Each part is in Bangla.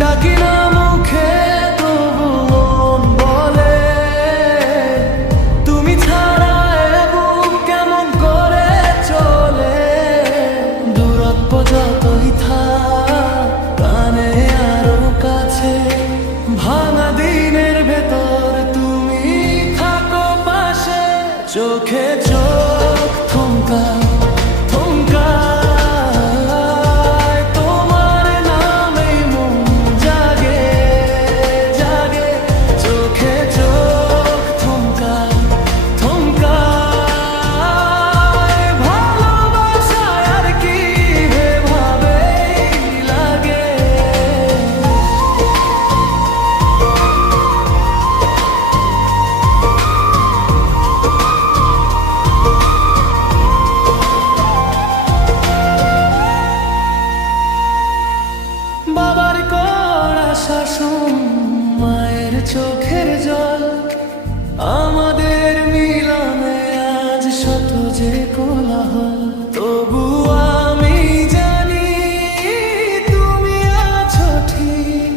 ডাকি না মুখে তবু মন বলে তুমি ছাড়া এ বুক কেমন করে চলে। দূরত্ব যতই থাক কানে আরো কাছে, ভাঙা দিনের ভেতর তুমি থাকো পাশে। চোখে চোখ থমকা থমকা শাসন, মায়ের চোখের জল, আমাদের মিলনে আজ শত যে কোলাহল। তবু আমি জানি তুমি আছো ঠিক,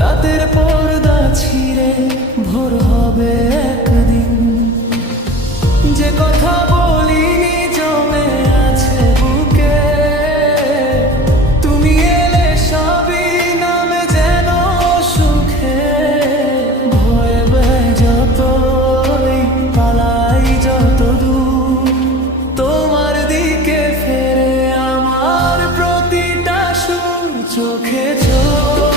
রাতের পর্দা ছিঁড়ে ভোর হবে একদিন। যে কথা বলিনি জমে আছে বুকে, তুমি এলে সবই নামে যেন সুখে। ভয়ে ভয়ে যতই পালাই যত দূর, তোমার দিকে ফেরে আমার প্রতিটা সুর। চোখে চোখ